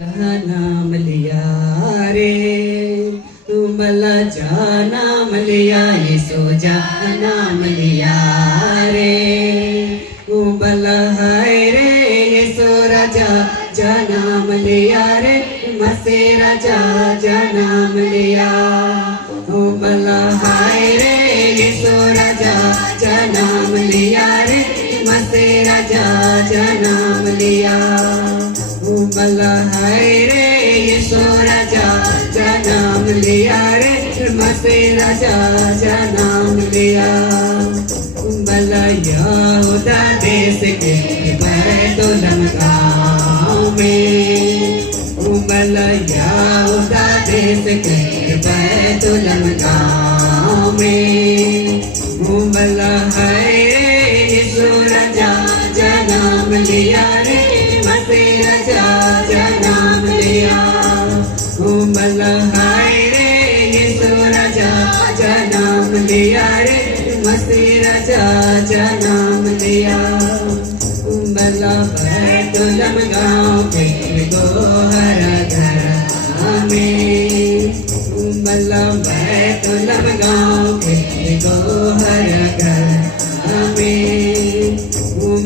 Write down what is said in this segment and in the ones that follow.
नाम लिया रे मला जा नाम लिया येसो जा नाम लिया रे मला हाय रे येसो राजा जा नाम लिया रे मसे राजा जा नाम लिया मला हाय रे येसो राजा जा नाम लिया रे मसे राजा जा नाम लिया मला हाय रे येसो राजा जा नाम लिया रे मसे राजा जा नाम लिया मला यहूदा देश के बैतुल गाँव में मला यहूदा देश के बैतुल गाँव में मला हाय रे येसो राजा जा नाम लिया रे मसे राजा जा नाम लिया मला हाय रे येसो राजा जा नाम लिया रे मसे राजा जा नाम लिया मला बैतुल गाँव के गोहर घर में मला बैतुल गाँव के गोहर घर में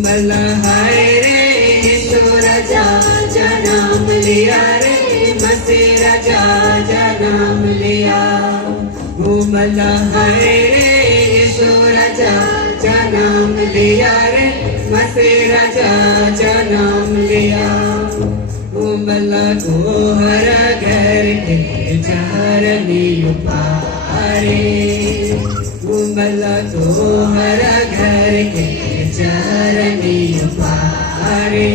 मला हाय रे येसो राजा जा नाम लिया रे मसे राजा जा नाम लिया मला हाय रे येसो राजा जा नाम लिया रे मसे राजा जा नाम लिया मला गोहर घर के चारनी पारे मला गोहर घर के चारनी पारे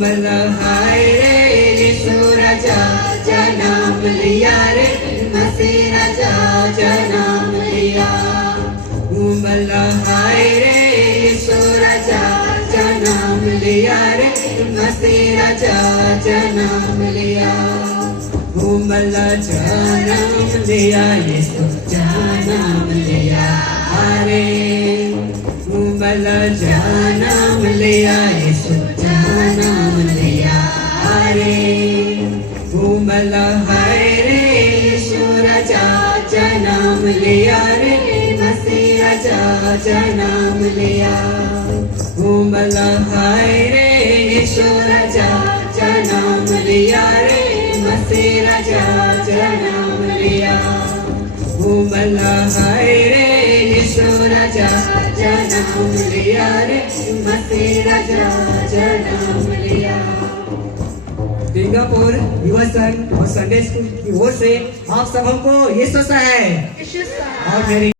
मला हाय रे येसो राजा जा नाम लिया रे मसे राजा जा नाम लिया मला हाय रे येसो राजा जा नाम लिया रे मसे राजा जा नाम लिया मला जा नाम लिया येसो जा नाम लिया रे मला जा नाम लिया येसो जा नाम लिया रे मला हाय रे येसो राजा जा नाम लिया रे मसे राजा जा नाम लिया मला हाय रे येसो राजा जा नाम लिया रे मसे राजा जा नाम लिया मला हाय रे येसो राजा जा नाम लिया रे मसे राजा जा नाम लिया। सिंगापुर युवसन और संडे स्कूल की ओर से आप सब हमको ये सोचा है और मेरी